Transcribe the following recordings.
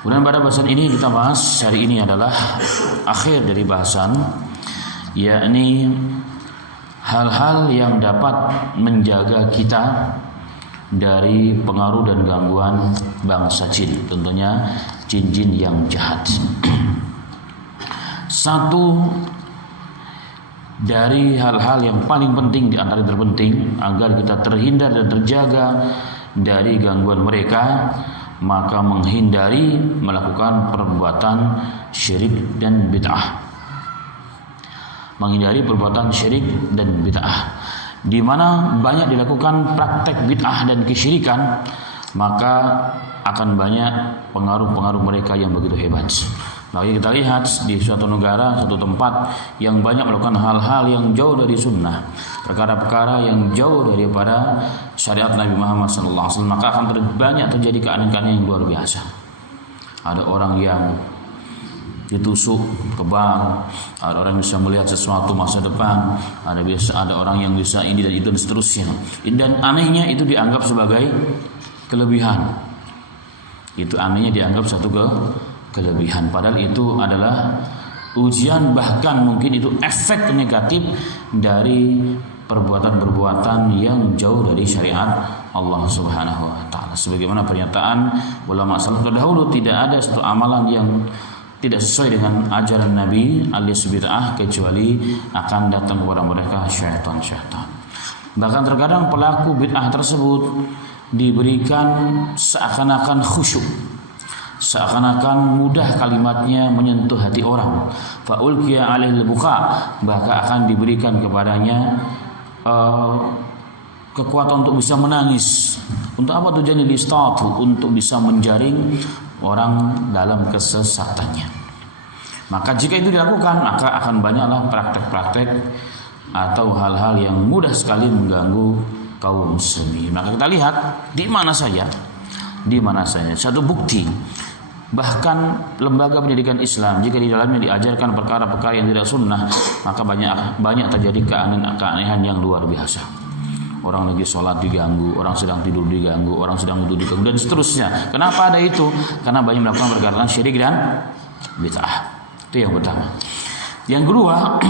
Kemudian pada bahasan ini kita bahas hari ini adalah akhir dari bahasan, yakni hal-hal yang dapat menjaga kita dari pengaruh dan gangguan bangsa jin, tentunya jin-jin yang jahat. Satu dari hal-hal yang paling penting, di antara yang terpenting agar kita terhindar dan terjaga dari gangguan mereka, maka menghindari melakukan perbuatan syirik dan bid'ah. Menghindari perbuatan syirik dan bid'ah, di mana banyak dilakukan praktek bid'ah dan kesyirikan, maka akan banyak pengaruh-pengaruh mereka yang begitu hebat. Maka kita lihat di suatu negara, suatu tempat yang banyak melakukan hal-hal yang jauh dari sunnah, perkara-perkara yang jauh daripada syariat Nabi Muhammad SAW, maka akan banyak terjadi keanehan-keanehan yang luar biasa. Ada orang yang ditusuk ke bank, ada orang yang bisa melihat sesuatu masa depan, ada orang yang bisa ini dan itu dan seterusnya. Dan anehnya itu dianggap sebagai kelebihan. Itu anehnya dianggap satu kelebihan, padahal itu adalah ujian, bahkan mungkin itu efek negatif dari perbuatan-perbuatan yang jauh dari syariat Allah Subhanahu wa taala. Sebagaimana pernyataan ulama salaf terdahulu, tidak ada satu amalan yang tidak sesuai dengan ajaran Nabi alias bid'ah kecuali akan datang kepada mereka syaitan-syaitan. Bahkan terkadang pelaku bid'ah tersebut diberikan seakan-akan khusyuk, seakan-akan mudah kalimatnya menyentuh hati orang. Faulqiya alaihil buka, bahkan akan diberikan kepadanya kekuatan untuk bisa menangis. Untuk apa tujuannya? Listatu, untuk bisa menjaring orang dalam kesesatannya. Maka jika itu dilakukan, maka akan banyaklah praktek-praktek atau hal-hal yang mudah sekali mengganggu kaum muslimin. Maka kita lihat di mana saja satu bukti, bahkan lembaga pendidikan Islam, jika di dalamnya diajarkan perkara-perkara yang tidak sunnah, maka banyak terjadi keanehan yang luar biasa. Orang lagi sholat diganggu, orang sedang tidur diganggu, orang sedang wudhu diganggu, dan seterusnya. Kenapa ada itu? Karena banyak melakukan perkataan syirik dan bid'ah. Itu yang pertama. Yang kedua,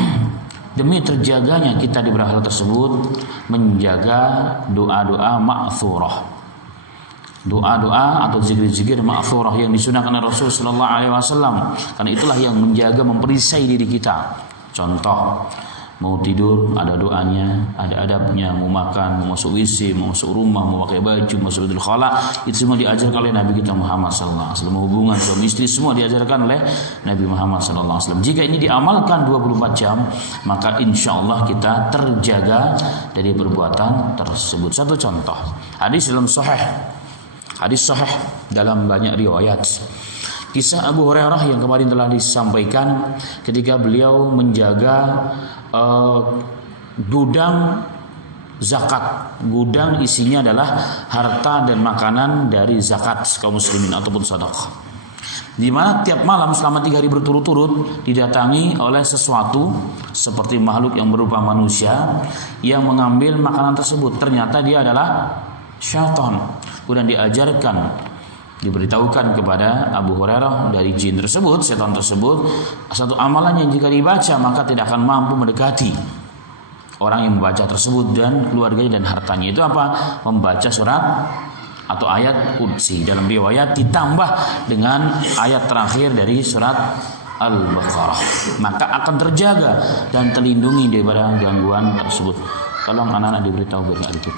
demi terjaganya kita di hal tersebut, menjaga doa-doa ma'thurah, doa-doa atau zikir-zikir ma'thurah yang disunahkan oleh Rasulullah SAW. Karena itulah yang menjaga, memperisai diri kita. Contoh, mau tidur ada doanya, ada adabnya. Mau makan, mau masuk WC, mau masuk rumah, mau pakai baju, mau masuk baitul khala, itu semua diajarkan oleh Nabi kita Muhammad SAW. Hubungan suami istri semua diajarkan oleh Nabi Muhammad SAW. Jika ini diamalkan 24 jam, maka insya Allah kita terjaga dari perbuatan tersebut. Satu contoh, hadis sahih dalam banyak riwayat, kisah Abu Hurairah yang kemarin telah disampaikan ketika beliau menjaga gudang zakat. Gudang isinya adalah harta dan makanan dari zakat kaum muslimin ataupun sedekah, di mana tiap malam selama 3 hari berturut-turut didatangi oleh sesuatu seperti makhluk yang berupa manusia yang mengambil makanan tersebut. Ternyata dia adalah syaitan. Kemudian diberitahukan kepada Abu Hurairah dari jin tersebut, setan tersebut, satu amalan yang jika dibaca maka tidak akan mampu mendekati orang yang membaca tersebut dan keluarganya dan hartanya. Itu apa? Membaca surat atau ayat Qudsi. Dalam riwayat ditambah dengan ayat terakhir dari surat Al-Baqarah, maka akan terjaga dan terlindungi daripada gangguan tersebut. Tolong anak-anak diberitahu biar nggak dikit.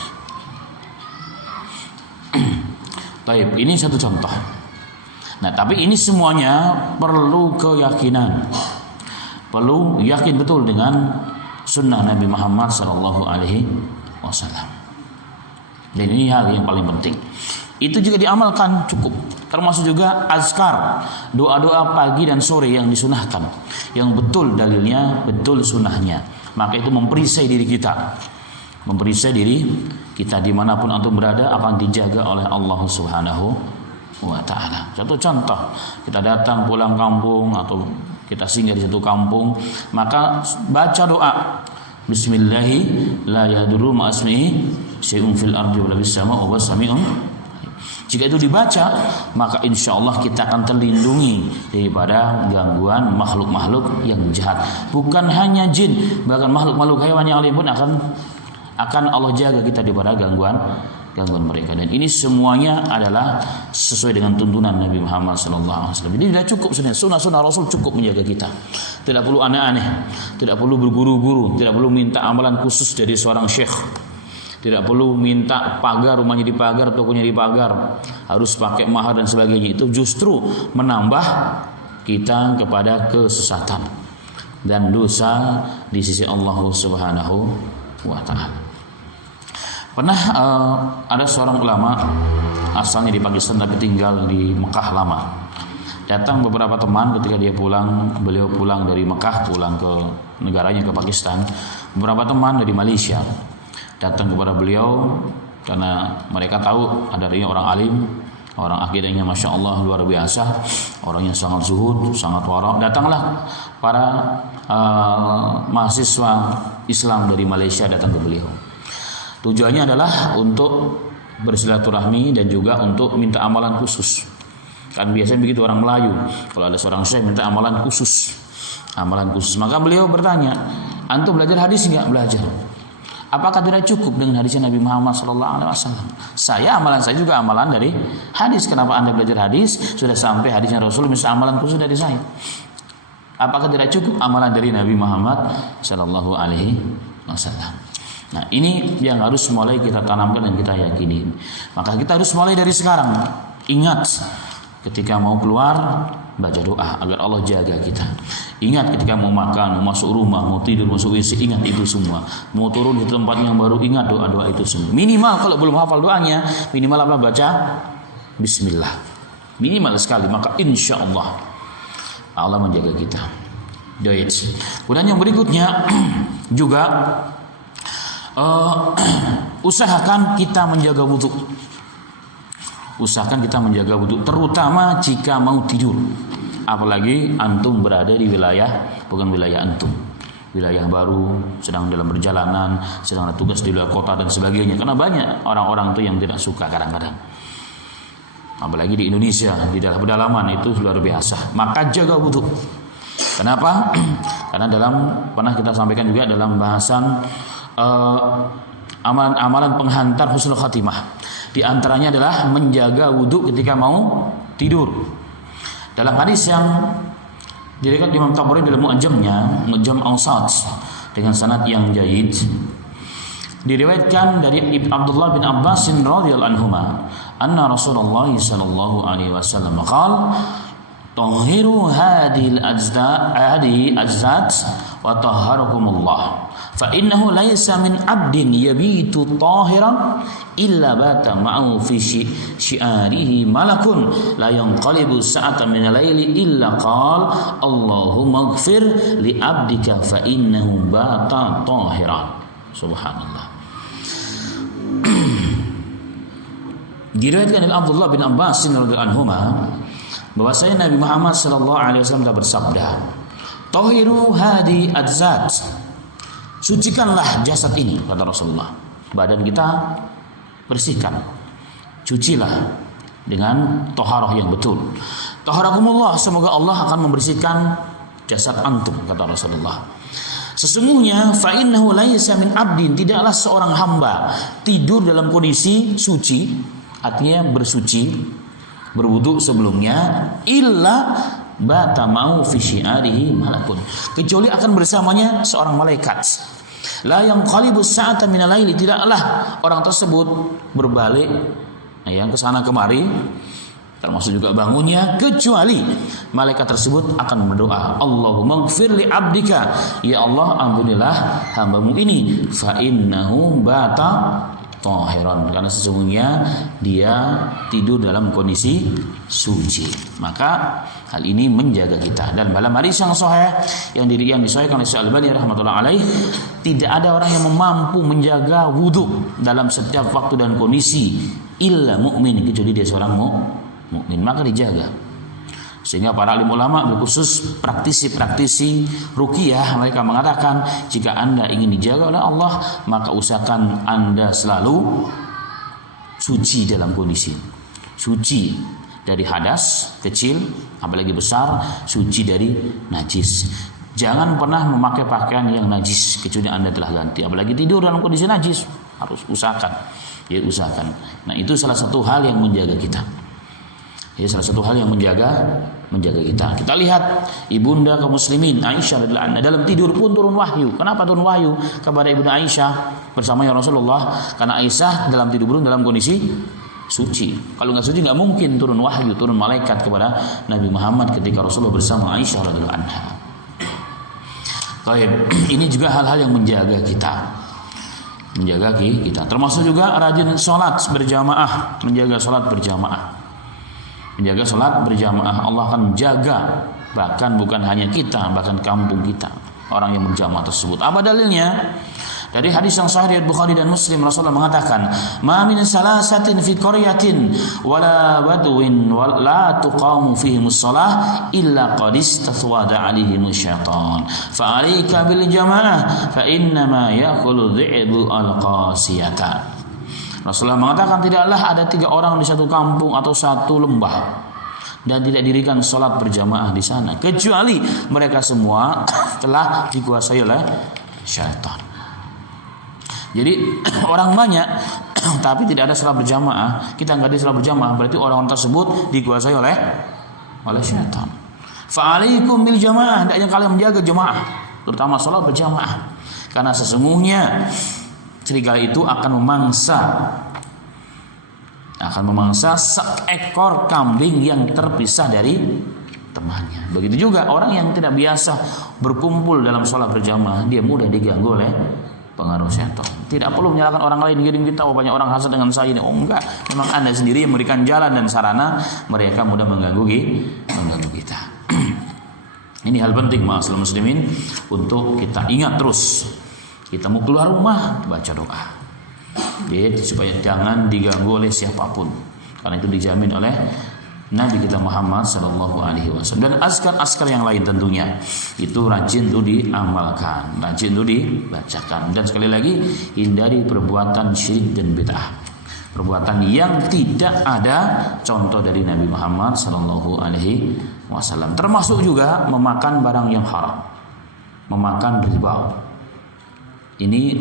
Baik, ini satu contoh. Nah, tapi ini semuanya perlu keyakinan, perlu yakin betul dengan sunnah Nabi Muhammad SAW. Dan ini hal yang paling penting. Itu juga diamalkan cukup. Termasuk juga azkar, doa-doa pagi dan sore yang disunahkan, yang betul dalilnya, betul sunnahnya. Maka itu memperisai diri kita. Memperisai diri kita dimanapun antum berada akan dijaga oleh Allah Subhanahu wa ta'ala. Satu contoh, kita datang pulang kampung atau kita singgah di satu kampung, maka baca doa Bismillahi la yadurru ma'asmihi syai'un fil ardi wa la bis sama'i wa sami'un. Jika itu dibaca, maka insya Allah kita akan terlindungi daripada gangguan makhluk-makhluk yang jahat. Bukan hanya jin, bahkan makhluk-makhluk hewan yang lain pun akan Allah jaga kita daripada gangguan mereka. Dan ini semuanya adalah sesuai dengan tuntunan Nabi Muhammad SAW. Jadi tidak cukup sunnah Rasul cukup menjaga kita. Tidak perlu aneh-aneh, tidak perlu berguru-guru, tidak perlu minta amalan khusus dari seorang syekh. Tidak perlu minta pagar, rumahnya dipagar, tokonya dipagar, harus pakai mahar dan sebagainya. Itu justru menambah kita kepada kesesatan dan dosa di sisi Allah Subhanahu wa Ta'ala. Pernah ada seorang ulama asalnya di Pakistan tapi tinggal di Mekah lama. Datang beberapa teman ketika beliau pulang dari Mekah, pulang ke negaranya, ke Pakistan. Beberapa teman dari Malaysia datang kepada beliau karena mereka tahu ada orang alim, orang akidahnya Masya Allah luar biasa, orangnya sangat zuhud, sangat wara. Datanglah para mahasiswa Islam dari Malaysia datang ke beliau. Tujuannya adalah untuk bersilaturahmi dan juga untuk minta amalan khusus. Kan biasanya begitu orang Melayu, kalau ada seorang syekh minta amalan khusus. Maka beliau bertanya, antum belajar hadis enggak? Belajar. Apakah tidak cukup dengan hadisnya Nabi Muhammad SAW? Amalan saya juga amalan dari hadis. Kenapa anda belajar hadis? Sudah sampai hadisnya Rasul, misal amalan khusus dari saya. Apakah tidak cukup amalan dari Nabi Muhammad SAW? Nah, ini yang harus mulai kita tanamkan dan kita yakini. Maka kita harus mulai dari sekarang. Ingat, ketika mau keluar, baca doa agar Allah jaga kita. Ingat ketika mau makan, mau masuk rumah, mau tidur, masuk WC, ingat itu semua. Mau turun di tempat yang baru, ingat doa-doa itu semua. Minimal kalau belum hafal doanya, minimal apa? Baca Bismillah. Minimal sekali, maka insya Allah Allah menjaga kita. Kemudian yang berikutnya juga usahakan kita menjaga wudhu. Usahakan kita menjaga wudhu, terutama jika mau tidur. Apalagi antum berada di wilayah, bukan wilayah antum, wilayah baru, sedang dalam perjalanan, sedang ada tugas di luar kota dan sebagainya. Karena banyak orang-orang itu yang tidak suka kadang-kadang. Apalagi di Indonesia, di dalam pedalaman itu luar biasa. Maka jaga wudhu. Kenapa? Karena pernah kita sampaikan juga dalam bahasan amalan penghantar husnul khatimah. Di antaranya adalah menjaga wudhu ketika mau tidur. Dalam hadis yang diriwayatkan Imam Tabrani dalam Mu'jamnya, Mu'jam Awsat dengan sanad yang jayyid, diriwayatkan dari Abdullah bin Abbas radhiyallahu anhuma, anna Rasulullah sallallahu alaihi wasallam qala, "Tahhiru hadhihi al-ajzat wa tahharakumullah. Fa innahu laysa min 'abdin yabitu tahiran illa bata ma'ahu fi syi'arihi malakun la yanqalibu sa'atan min al-laili illa qala Allahumma ighfir li 'abdika fa innahu bata tahiran." Subhanallah. Diriwayatkan oleh Abdullah bin Abbas radhiyallahu anhuma bahwasanya Nabi Muhammad sallallahu alaihi wasallam telah bersabda, "Tahiru hadi adzat." Sucikanlah jasad ini, kata Rasulullah. Badan kita bersihkan, cucilah dengan taharah yang betul. Taharakumullah, semoga Allah akan membersihkan jasad antum, kata Rasulullah. Sesungguhnya fa innahu laisa min abdin, tidaklah seorang hamba tidur dalam kondisi suci, artinya bersuci, berwudu sebelumnya, illa bata mau fi syi'arihi malakun, kecuali akan bersamanya seorang malaikat. La yanqalibu sa'atan minal laili, tidaklah orang tersebut berbalik yang ke sana kemari, termasuk juga bangunnya, kecuali malaikat tersebut akan berdoa, Allahumma ighfir li 'abdika, ya Allah ampunilah hambamu ini, fa innahu bata tahiran, karena sesungguhnya dia tidur dalam kondisi suci. Maka hal ini menjaga kita. Dan dalam hadis yang sahih yang disahihkan oleh Syekh Al-Albani rahmatullah alaih, tidak ada orang yang mampu menjaga wudu dalam setiap waktu dan kondisi illa mukmin, kecuali dia seorang mukmin. Maka dijaga. Sehingga para alim ulama, berkhusus praktisi ruqyah, mereka mengatakan jika Anda ingin dijaga oleh Allah, maka usahakan Anda selalu suci dalam kondisi. suci dari hadas kecil, apalagi besar, suci dari najis. Jangan pernah memakai pakaian yang najis kecuali Anda telah ganti, apalagi tidur dalam kondisi najis, harus usahakan. Ya, usahakan. Nah, itu salah satu hal yang menjaga kita. Ya, salah satu hal yang menjaga kita. Kita lihat ibunda kaum muslimin Aisyah radhiyallahu anha dalam tidur pun turun wahyu. Kenapa turun wahyu kepada ibunda Aisyah bersama ya Rasulullah? Karena Aisyah dalam tidur pun dalam kondisi suci. Kalau nggak suci nggak mungkin turun wahyu, turun malaikat kepada Nabi Muhammad ketika Rasulullah bersama Aisyah radhiyallahu anha. Baik, ini juga hal-hal yang menjaga kita. Termasuk juga rajin sholat berjamaah, menjaga sholat berjamaah. Allah akan menjaga, bahkan bukan hanya kita, bahkan kampung kita, orang yang berjamaah tersebut. Apa dalilnya? Dari hadis yang sahih riwayat Bukhari dan Muslim, Rasulullah mengatakan, "Ma min salasatin fi qaryatin wala badwin la tuqamu fihimus shalah illa qad istathwada 'alaihimus syaitan. Fa 'alaika bil jamaah fa inna ma yaqulu dhi'bu al-qasiyata." Rasulullah mengatakan, tidaklah ada 3 orang di satu kampung atau satu lembah dan tidak dirikan sholat berjamaah di sana, kecuali mereka semua telah dikuasai oleh syaitan. Jadi orang banyak tapi tidak ada sholat berjamaah, kita nggak ada sholat berjamaah, berarti orang tersebut dikuasai oleh syaitan. Fa'alaikum bil jamaah, hendaknya kalian menjaga jamaah, terutama sholat berjamaah, karena sesungguhnya serigala itu akan memangsa seekor kambing yang terpisah dari temannya. Begitu juga orang yang tidak biasa berkumpul dalam sholat berjamaah, dia mudah diganggu oleh pengaruh setan. Tidak perlu menyalahkan orang lain, giring kita, oh banyak orang hasad dengan saya ini. Oh enggak, memang Anda sendiri yang memberikan jalan dan sarana mereka mudah mengganggu kita. Ini hal penting ma'asyiral muslimin untuk kita ingat terus. Kita mau keluar rumah, baca doa. Jadi supaya jangan diganggu oleh siapapun. Karena itu dijamin oleh Nabi kita Muhammad sallallahu alaihi wasallam, dan azkar yang lain tentunya itu rajin untuk diamalkan, rajin untuk dibacakan. Dan sekali lagi, hindari perbuatan syirik dan bid'ah, perbuatan yang tidak ada contoh dari Nabi Muhammad sallallahu alaihi wasallam. Termasuk juga memakan barang yang haram, memakan riba. Ini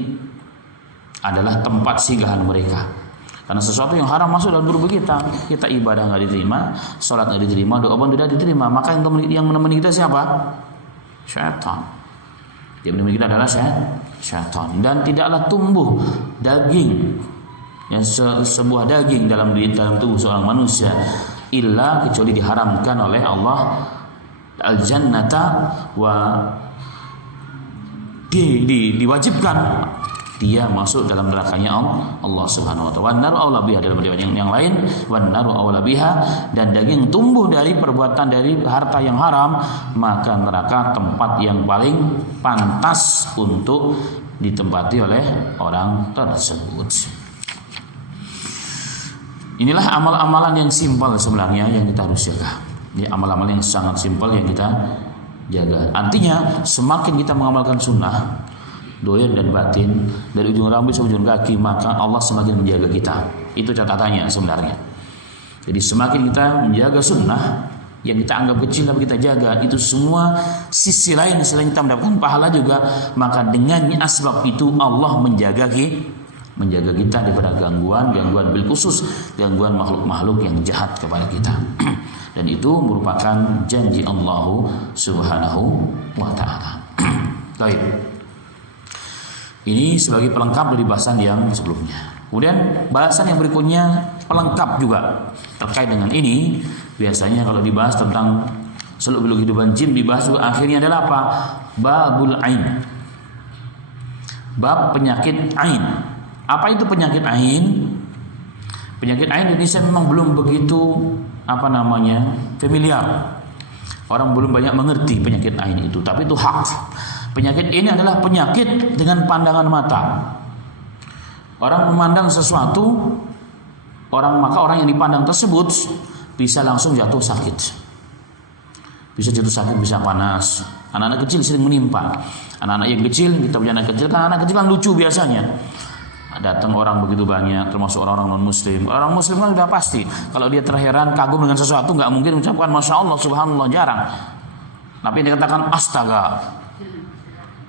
adalah tempat singgahan mereka. Karena sesuatu yang haram masuk dalam tubuh kita ibadah nggak diterima, sholat nggak diterima, doa pun tidak diterima. Maka yang menemani kita siapa? Syaitan. Yang menemani kita adalah syaitan. Dan tidaklah tumbuh daging, sebuah daging dalam tubuh seorang manusia, illa kecuali diharamkan oleh Allah al-jannata, wa diwajibkan dia masuk dalam nerakanya Allah Subhanahu wa taala. Wan naru aula biha, dalam riwayat yang lain, wan naru aula biha, dan daging tumbuh dari perbuatan dari harta yang haram, maka neraka tempat yang paling pantas untuk ditempati oleh orang tersebut. Inilah amal-amalan yang simpel sebenarnya yang kita harus jaga. Ini amal-amal yang sangat simpel yang kita jaga. Artinya semakin kita mengamalkan sunnah dohir dan batin dari ujung rambut sampai ujung kaki, maka Allah semakin menjaga kita. Itu catatannya sebenarnya. Jadi semakin kita menjaga sunnah yang kita anggap kecil tapi kita jaga, itu semua sisi lain selain kita mendapatkan pahala juga, maka dengan asbab itu Allah menjaga kita daripada gangguan bil khusus, gangguan makhluk-makhluk yang jahat kepada kita. Dan itu merupakan janji Allah Subhanahu wa taala. Baik. Ini sebagai pelengkap dari bahasan yang sebelumnya. Kemudian bahasan yang berikutnya pelengkap juga terkait dengan ini. Biasanya kalau dibahas tentang seluk-beluk kehidupan jin, dibahas juga akhirnya adalah apa? Babul ain. Bab penyakit ain. Apa itu penyakit ain? Penyakit ain di Indonesia memang belum begitu familiar. Orang belum banyak mengerti penyakit ain itu, tapi itu hak. Penyakit ini adalah penyakit dengan pandangan mata. Orang memandang sesuatu, maka orang yang dipandang tersebut bisa langsung jatuh sakit. Bisa jatuh sakit, bisa panas. Anak-anak kecil sering menimpa. Anak-anak yang kecil, kita punya anak kecil kan lucu biasanya. datang orang begitu banyak, termasuk orang-orang non-muslim. Orang muslim kan sudah pasti, kalau dia terheran, kagum dengan sesuatu, nggak mungkin mengucapkan Masya Allah, Subhanallah, jarang. Tapi yang dikatakan astaga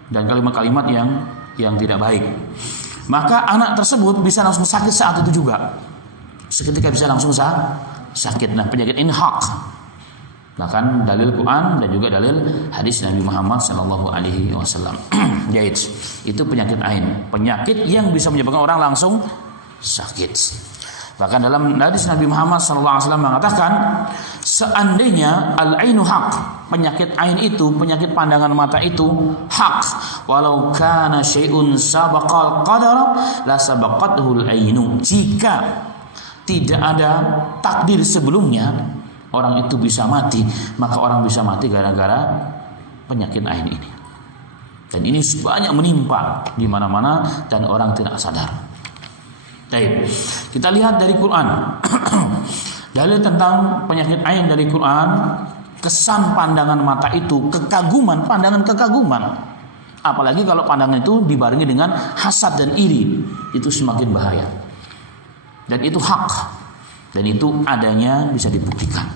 dan kalimat-kalimat yang tidak baik. Maka anak tersebut bisa langsung sakit saat itu juga. Seketika bisa langsung sakit. Nah, penyakit ini hak. Bahkan dalil Quran dan juga dalil hadis Nabi Muhammad SAW. Yaitu itu penyakit ain, penyakit yang bisa menyebabkan orang langsung sakit. Bahkan dalam hadis Nabi Muhammad SAW mengatakan, seandainya al-ainu haq, penyakit ain itu, penyakit pandangan mata itu hak, walau kana syai'un sabaqal qadara la sabaqathul ainu. Jika tidak ada takdir sebelumnya, orang itu bisa mati, maka orang bisa mati gara-gara penyakit ain ini. Dan ini banyak menimpa di mana-mana dan orang tidak sadar. Baik, kita lihat dari Quran. Dalil tentang penyakit ain dari Quran, kesan pandangan mata itu kekaguman, pandangan kekaguman. Apalagi kalau pandangan itu dibarengi dengan hasad dan iri, itu semakin bahaya. Dan itu hak. Dan itu adanya bisa dibuktikan.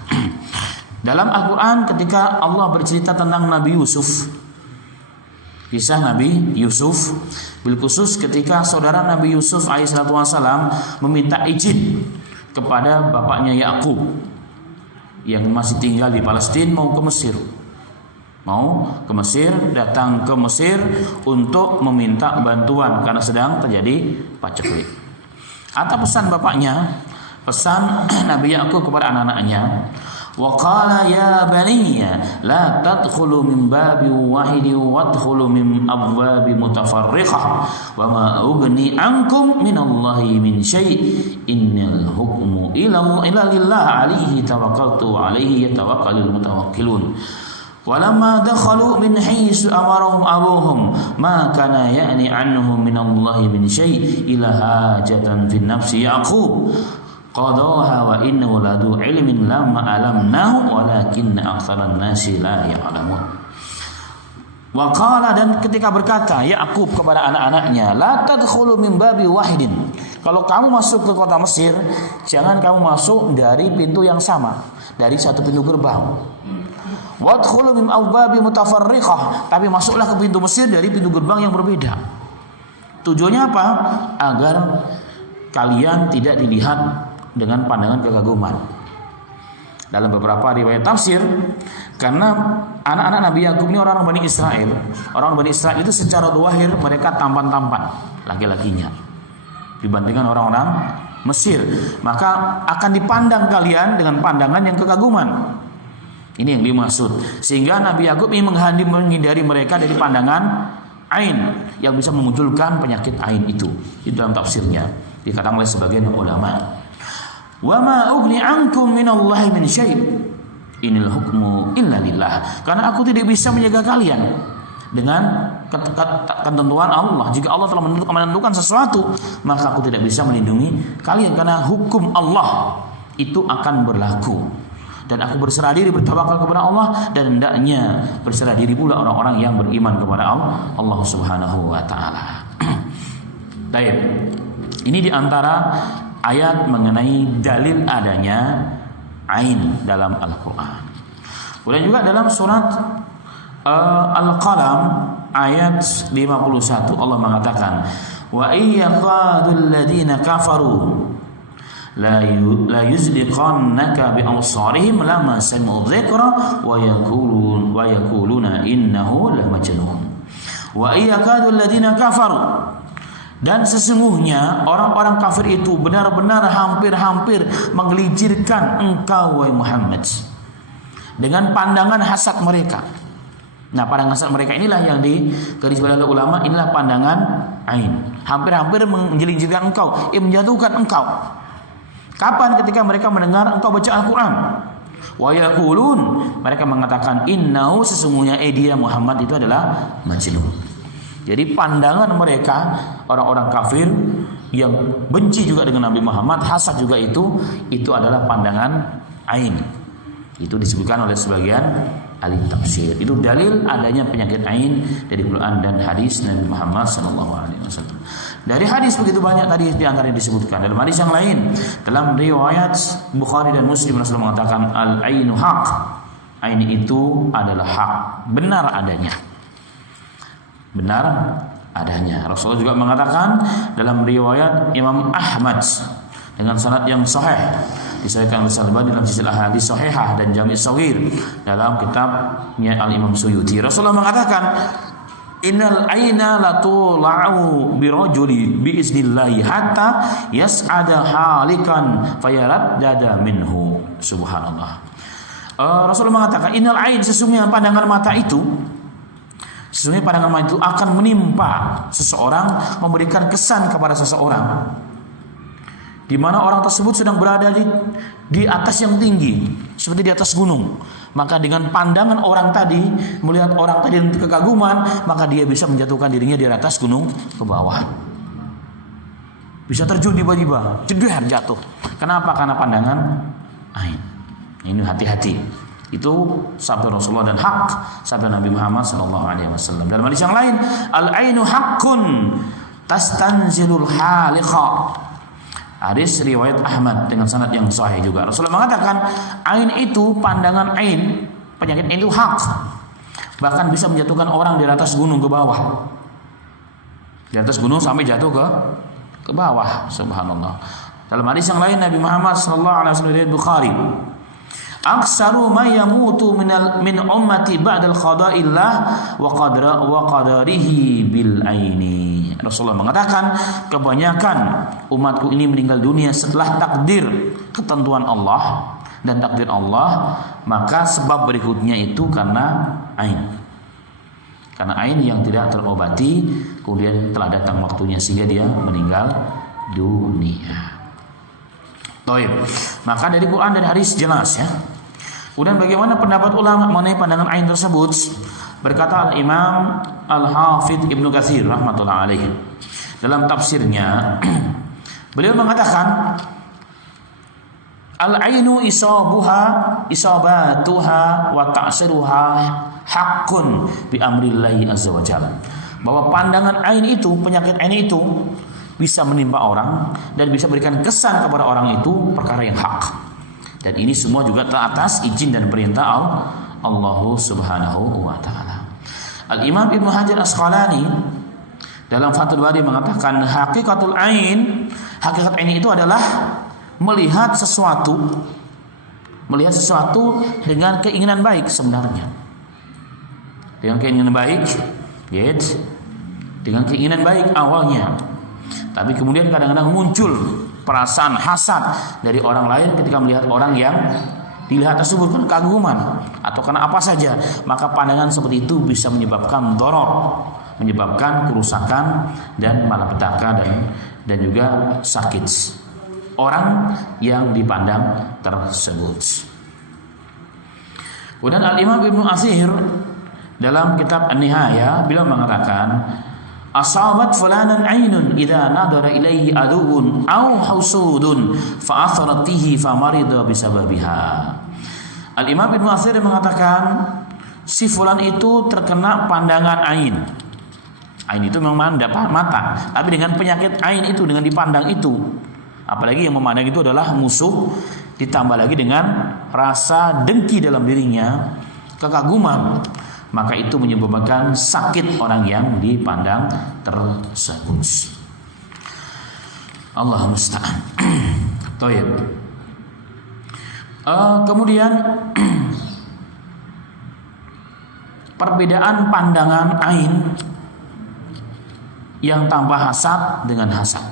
Dalam Al-Quran ketika Allah bercerita tentang Nabi Yusuf, kisah Nabi Yusuf, bilkhusus ketika saudara Nabi Yusuf alaihissalam meminta izin kepada bapaknya Yakub yang masih tinggal di Palestina mau ke Mesir. Datang ke Mesir untuk meminta bantuan karena sedang terjadi paceklik. Atau pesan bapaknya, pesan Nabi Yakub kepada anak-anaknya, wa qala ya baniya la tadkhulu min babi wahidi wadkhulu min abwabi mutafarriqah wa ma ughni ankum min Allahi min syai' innal hukmu ila lillah alaihi tawakkaltu alaihi yatawakkalul mutawakkilun. Walamma dakhalu min haythu amarahum abuhum ma kana ya'ni anhum min Allahi min syai' ila hajatan fi nafsi Yaqub qadaha wa innahu ladu ilmin lamma alamnahu walakinna aktsaran nasi la ya'lamun. Wa qala, dan ketika berkata Yakub kepada anak-anaknya, la tadkhulu min babi wahidin, kalau kamu masuk ke kota Mesir jangan kamu masuk dari pintu yang sama, dari satu pintu gerbang. Wadkhulu min abwabi mutafarriqah, tapi masuklah ke pintu Mesir dari pintu gerbang yang berbeda. Tujuannya apa? Agar kalian tidak dilihat dengan pandangan kekaguman. Dalam beberapa riwayat tafsir, karena anak-anak Nabi Yakub ini orang Bani Israel. Orang Bani Israel itu secara zahir mereka tampan-tampan laki-lakinya dibandingkan orang-orang Mesir. Maka akan dipandang kalian dengan pandangan yang kekaguman. Ini yang dimaksud. Sehingga Nabi Yakub ini menghindari mereka dari pandangan ain yang bisa memunculkan penyakit ain itu. Itu dalam tafsirnya dikatakan oleh sebagian ulama. Wa ma ughni ankum minallahi min syai' inil hukmu illa lillah. Karena aku tidak bisa menjaga kalian dengan ketentuan Allah. Jika Allah telah menentukan sesuatu, maka aku tidak bisa melindungi kalian, karena hukum Allah itu akan berlaku. Dan aku berserah diri, bertawakal kepada Allah, dan hendaknya berserah diri pula orang-orang yang beriman kepada Allah Subhanahu wa taala. Baik. Ini diantara ayat mengenai dalil adanya ain dalam Al-Quran. Kemudian juga dalam surat Al-Qalam ayat 51 Allah mengatakan, wa iyyaqadul ladina kafaru la yuzliqannaka bi awsarihim lama sami'u dzikra wa yaquluna innahu lamajnun. Wa iyyaqadul ladina kafaru, dan sesungguhnya orang-orang kafir itu benar-benar hampir-hampir menggelincirkan engkau wahai Muhammad dengan pandangan hasad mereka. Nah, pandangan hasad mereka inilah yang digarisbawahi oleh ulama, inilah pandangan ain. Hampir-hampir menggelincirkan engkau, menjatuhkan engkau. Kapan? Ketika mereka mendengar engkau baca Al-Quran. Wa yaqulun, mereka mengatakan innahu, sesungguhnya dia Muhammad itu adalah majnun. Jadi pandangan mereka orang-orang kafir yang benci juga dengan Nabi Muhammad, hasad juga itu adalah pandangan ain. Itu disebutkan oleh sebagian ahli tafsir. Itu dalil adanya penyakit ain dari Quran dan hadis Nabi Muhammad SAW. Dari hadis begitu banyak tadi di antaranya disebutkan. Dalam hadis yang lain, dalam riwayat Bukhari dan Muslim, Rasulullah mengatakan al-ainu haq. Ain itu adalah hak, benar adanya. Benar adanya. Rasulullah juga mengatakan dalam riwayat Imam Ahmad dengan sanad yang sahih, disahihkan oleh Al-Albani dalam Silsilah Ahadits Shahihah dan Jami' Shaghir dalam kitabnya Al-Imam Suyuti. Rasulullah mengatakan innal aina latula'u birajuli biiznillahi hatta yas'ada halikan fayaraddada minhu. Subhanallah. Rasulullah mengatakan innal ain, sesungguhnya pandangan mata itu akan menimpa seseorang, memberikan kesan kepada seseorang di mana orang tersebut sedang berada di atas yang tinggi, seperti di atas gunung. Maka dengan pandangan orang tadi, melihat orang tadi dengan kekaguman, maka dia bisa menjatuhkan dirinya di atas gunung ke bawah. Bisa terjun tiba-tiba, jeder jatuh. Kenapa? Karena pandangan ain. Ini hati-hati. Itu sabda Rasulullah dan hak sabda Nabi Muhammad SAW. Dalam hadis yang lain, al-ainu haqqun tastanzilul haliqa. Hadis riwayat Ahmad dengan sanad yang sahih juga. Rasulullah mengatakan ain itu, pandangan ain, penyakit ain itu hak. Bahkan bisa menjatuhkan orang di atas gunung ke bawah. Di atas gunung sampai jatuh ke bawah. Subhanallah. Dalam hadis yang lain Nabi Muhammad SAW dari Bukhari, aksaru ma yamutu min ummati ba'dal qada'illah wa qadarihi bil aini. Rasulullah mengatakan kebanyakan umatku ini meninggal dunia setelah takdir ketentuan Allah dan takdir Allah, maka sebab berikutnya itu karena ain. Karena ain yang tidak terobati, kemudian telah datang waktunya sehingga dia meninggal dunia. Baik. Maka dari Quran dan hadis jelas ya. Kemudian bagaimana pendapat ulama mengenai pandangan ain tersebut? Berkata Al-Imam Al-Hafidh Ibnu Katsir rahmatullah alaihi dalam tafsirnya, beliau mengatakan al-ainu isabatuha wa ta'siruha haqqun bi amrillahi azza wa jalla. Bahwa pandangan ain itu, penyakit ain itu bisa menimpa orang dan bisa berikan kesan kepada orang itu perkara yang hak. Dan ini semua juga atas izin dan perintah Allah Subhanahu wa taala. Al-Imam Ibnu Hajar Asqalani dalam Fathul Bari mengatakan haqiqatul ain, hakikat ain itu adalah melihat sesuatu dengan keinginan baik sebenarnya. Dengan keinginan baik, dengan keinginan baik awalnya. Tapi kemudian kadang-kadang muncul perasaan hasad dari orang lain ketika melihat orang yang dilihat tersebut karena kaguman atau karena apa saja, maka pandangan seperti itu bisa menyebabkan doror, menyebabkan kerusakan dan malapetaka dan juga sakit orang yang dipandang tersebut. Kemudian Al-Imam Ibnu Athir dalam kitab An-Nihaya beliau mengatakan asabat fulanan ainun idza nadara ilaihi aduun aw husudun fa atharatihi fa marida bisababiha. Al-Imam Ibnu Athir mengatakan si fulan itu terkena pandangan ain. Ain itu memang dapat mata, tapi dengan penyakit ain itu, dengan dipandang itu, apalagi yang memandang itu adalah musuh, ditambah lagi dengan rasa dengki dalam dirinya, kekaguman, maka itu menyebabkan sakit orang yang dipandang tersebut. Allahumma musta'an. Baik. Kemudian perbedaan pandangan ain yang tanpa hasad dengan hasad.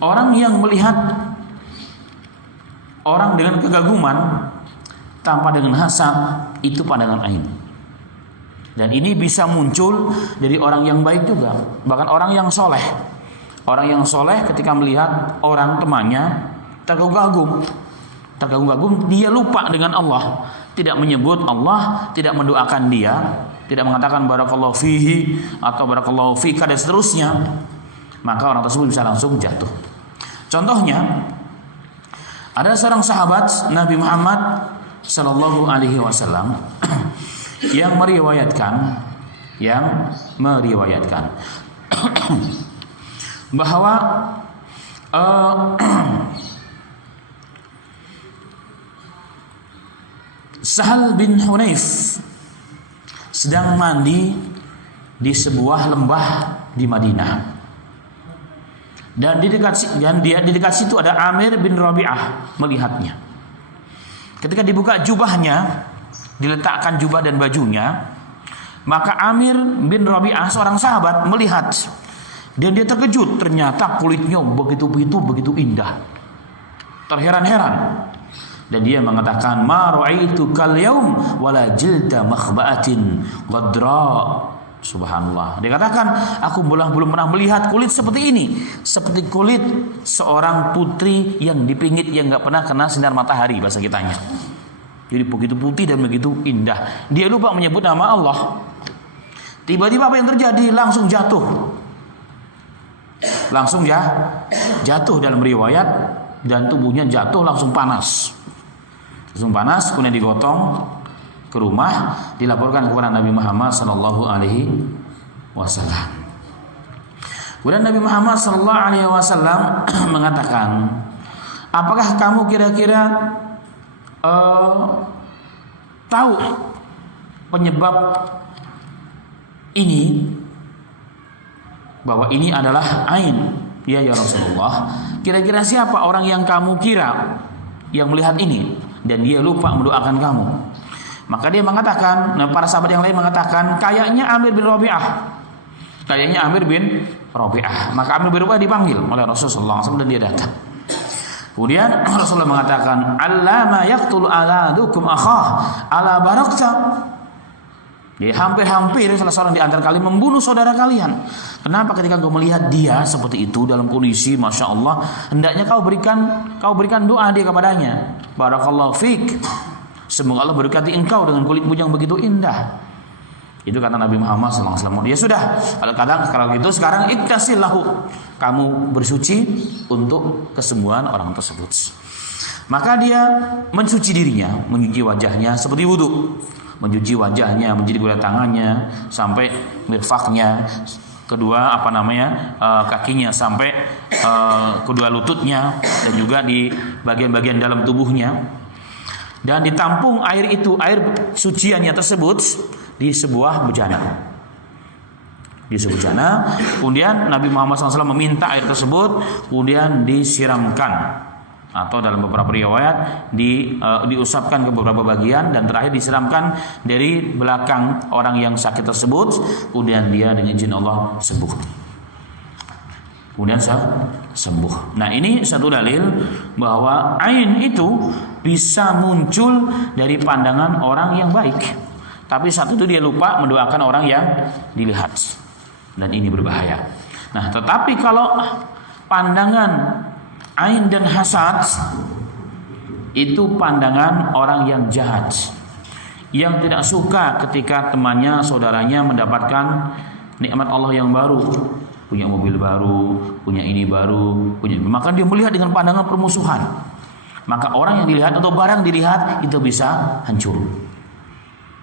Orang yang melihat orang dengan kekaguman tanpa dengan hasad, itu pandangan ain. Dan ini bisa muncul dari orang yang baik juga, bahkan orang yang soleh. Orang yang soleh ketika melihat orang temannya terkagum-kagum, dia lupa dengan Allah, tidak menyebut Allah, tidak mendoakan dia, tidak mengatakan barakallahu fihi atau barakallahu fika dan seterusnya, maka orang tersebut bisa langsung jatuh. Contohnya, ada seorang sahabat Nabi Muhammad Sallallahu Alaihi Wasallam yang meriwayatkan bahwa Sahal bin Hunayf sedang mandi di sebuah lembah di Madinah. Dan di dekat situ ada Amir bin Rabi'ah melihatnya. Ketika dibuka jubahnya, diletakkan jubah dan bajunya, maka Amir bin Rabi'ah seorang sahabat melihat dan dia terkejut, ternyata kulitnya begitu indah. Terheran-heran. Dan dia mengatakan, "Ma ra'aitu kal yaum wala jilda makhba'atin ghadra." Subhanallah. Dia katakan, aku belum pernah melihat kulit seperti ini, seperti kulit seorang putri yang dipingit, yang enggak pernah kena sinar matahari, bahasa kitanya. Jadi begitu putih dan begitu indah. Dia lupa menyebut nama Allah. Tiba-tiba apa yang terjadi? Langsung jatuh. Jatuh dalam riwayat, dan tubuhnya jatuh langsung panas. Kemudian digotong ke rumah, dilaporkan kepada Nabi Muhammad sallallahu alaihi wasallam. Kemudian Nabi Muhammad sallallahu alaihi wasallam mengatakan, "Apakah kamu kira-kira tahu penyebab ini, bahwa ini adalah ain?" Ya Rasulullah, kira-kira siapa orang yang kamu kira yang melihat ini dan dia lupa mendoakan kamu? Maka dia mengatakan, para sahabat yang lain mengatakan, kayaknya Amir bin Rabi'ah. Maka Amir bin Rabi'ah dipanggil oleh Rasulullah SAW dan dia datang. Kemudian Rasulullah mengatakan, "Allama yaqtul aladukum akhah ala barakta." Dia hampir salah seorang di antara kalian membunuh saudara kalian. Kenapa? Ketika kau melihat dia seperti itu dalam kondisi Masya Allah, hendaknya kau berikan doa dia kepadanya. Barakallahu fiik. Semoga Allah berkati engkau dengan kulitmu yang begitu indah. Itu kata Nabi Muhammad SAW. Ya sudah, kalau gitu sekarang iktasil lahu, kamu bersuci untuk kesembuhan orang tersebut. Maka dia mencuci dirinya, mencuci wajahnya seperti wudu, mencuci wajahnya, mencuci kedua tangannya sampai mirfaknya, kedua kakinya sampai kedua lututnya, dan juga di bagian-bagian dalam tubuhnya. Dan ditampung air suciannya tersebut di sebuah bejana. Kemudian Nabi Muhammad SAW meminta air tersebut kemudian disiramkan, atau dalam beberapa riwayat diusapkan ke beberapa bagian, dan terakhir disiramkan dari belakang orang yang sakit tersebut. Kemudian dia dengan izin Allah sembuh. Nah, ini satu dalil bahwa ain itu bisa muncul dari pandangan orang yang baik. Tapi satu itu dia lupa mendoakan orang yang dilihat. Dan ini berbahaya. Nah, tetapi kalau pandangan ain dan hasad itu pandangan orang yang jahat, yang tidak suka ketika temannya, saudaranya mendapatkan nikmat Allah yang baru, punya mobil baru, punya ini baru, maka dia melihat dengan pandangan permusuhan. Maka orang yang dilihat atau barang dilihat itu bisa hancur.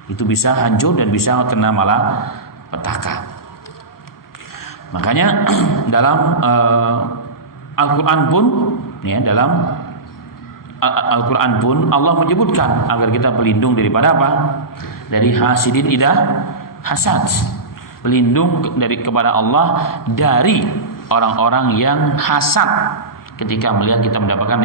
Dan bisa kena malapetaka. Makanya dalam Al-Quran pun Allah menyebutkan agar kita berlindung daripada apa? Dari hasidin hasad. Berlindung kepada Allah dari orang-orang yang hasad ketika melihat kita mendapatkan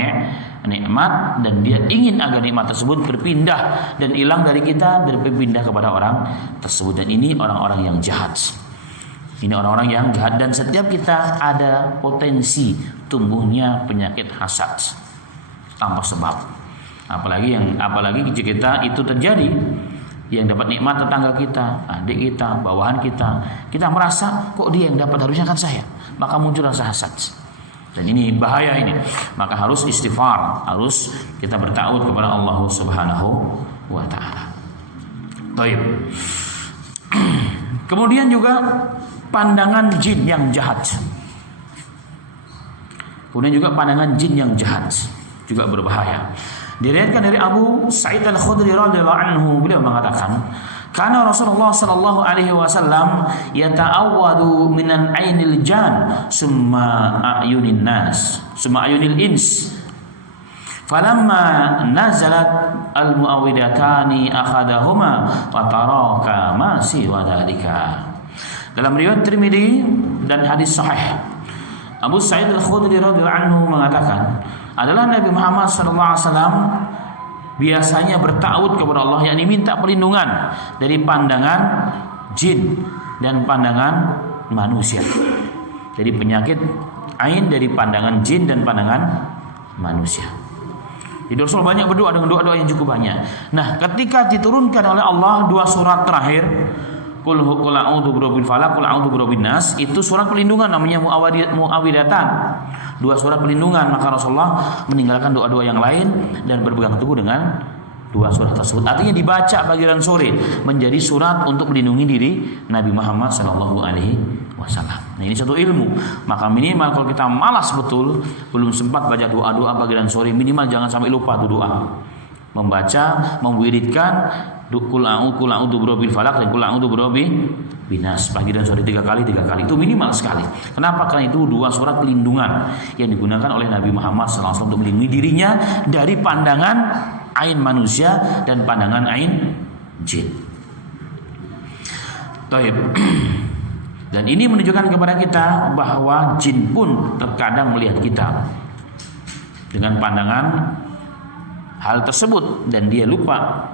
nikmat, dan dia ingin agar nikmat tersebut berpindah dan hilang dari kita dan berpindah kepada orang tersebut. Dan ini orang-orang yang jahat. Dan setiap kita ada potensi tumbuhnya penyakit hasad tanpa sebab. Apalagi jika kita itu terjadi, yang dapat nikmat tetangga kita, adik kita, bawahan kita merasa kok dia yang dapat, harusnya kan saya. Maka muncul rasa hasad. Dan ini bahaya ini. Maka harus istighfar, harus kita bertaud kepada Allah Subhanahu wa taala. Baik. Kemudian juga pandangan jin yang jahat. Juga berbahaya. Diriwayatkan dari Abu Sa'id Al-Khudri radhiyallahu anhu, beliau mengatakan, karena Rasulullah sallallahu alaihi wasallam yata'awwadu minan ainil jan summa ayunin nas summa ayunil ins. Falamma nazalat al-muawwidatani akhadahuma wa taraka ma siwa dzalika. Dalam riwayat Tirmidzi dan hadis sahih, Abu Sa'id Al-Khudri radhiyallahu anhu mengatakan, adalah Nabi Muhammad sallallahu alaihi wasallam biasanya bertawud kepada Allah, yakni minta perlindungan dari pandangan jin dan pandangan manusia. Jadi penyakit ain dari pandangan jin dan pandangan manusia. Jadi Rasul banyak berdoa dengan doa-doa yang cukup banyak. Nah, ketika diturunkan oleh Allah 2 surat terakhir, Qul a'udzu birabbil falaq, Qul a'udzu birabbin nas, itu surat perlindungan, namanya muawwidatan. 2 surat perlindungan, maka Rasulullah meninggalkan doa-doa yang lain dan berpegang teguh dengan 2 surat tersebut. Artinya dibaca pagi dan sore menjadi surat untuk melindungi diri Nabi Muhammad sallallahu alaihi wasallam. Nah, ini satu ilmu. Maka minimal kalau kita malas betul, belum sempat baca doa-doa pagi dan sore, minimal jangan sampai lupa tuh doa. Membaca, memwiridkan Qul a'udzu birabbil falaq dan Qul a'udzu birabbin nas pagi dan sore 3 kali. Itu minimal sekali. Kenapa? Karena itu 2 surat pelindungan yang digunakan oleh Nabi Muhammad SAW untuk melindungi dirinya dari pandangan ain manusia dan pandangan ain jin. Baik. Dan ini menunjukkan kepada kita bahwa jin pun terkadang melihat kita dengan pandangan hal tersebut dan dia lupa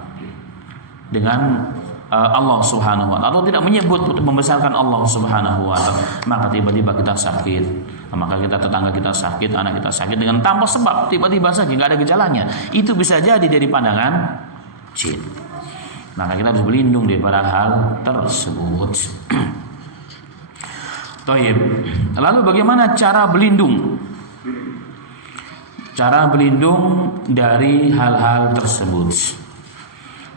dengan Allah Subhanahu wa ta'ala, atau tidak menyebut untuk membesarkan Allah Subhanahu wa ta'ala, maka tiba-tiba kita sakit, maka tetangga kita sakit, anak kita sakit dengan tanpa sebab, tiba-tiba saja nggak ada gejalanya, itu bisa jadi dari pandangan jin. Maka kita harus berlindung daripada hal tersebut. Taib. Lalu bagaimana cara berlindung? Cara berlindung dari hal-hal tersebut.